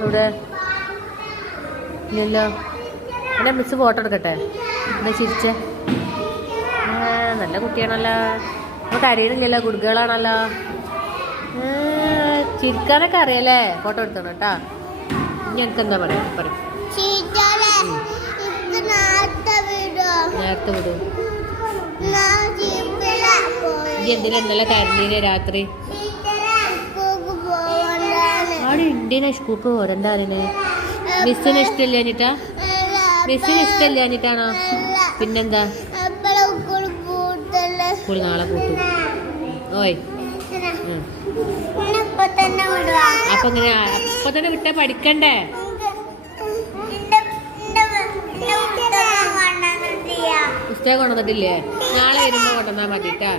ഇവിടെ ഇല്ലല്ലോ. എന്നെ മിസ് ഫോട്ടോ എടുക്കട്ടെ? എന്താ ചിരിച്ചേ? നല്ല കുട്ടിയാണല്ലോ. അപ്പോൾ കരയുന്നില്ലല്ലോ, ഗുഡ്ഗേളാണല്ലോ. ചിരിക്കാനൊക്കെ അറിയാലേ? ഫോട്ടോ എടുത്തോണം കേട്ടോ. ഇനി എനിക്ക് എന്താ പറയാ? പറയും നേരത്തെ വിടും. ഈ എന്തിനാ ഇന്നലെ കരഞ്ഞീനെ രാത്രി? അവിടെ ഇന്ത്യനെ സ്കൂൾക്ക് പോരണ്ടാറിനെ. മിസ്സിന് ഇഷ്ടമില്ലാഞ്ഞിട്ടാ? മിസ്സിന് ഇഷ്ടമില്ലാഞ്ഞിട്ടാണോ? പിന്നെന്താ? സ്കൂൾ നാളെ കൂട്ടും. ഓയ് അപ്പൊ ഇങ്ങനെ അപ്പൊ തന്നെ വിട്ടാ പഠിക്കണ്ടേ? പുസ്തകം കൊണ്ടുവന്നിട്ടില്ലേ? നാളെ വരുമ്പോ കൊണ്ടുവന്നാ മതിട്ടാ.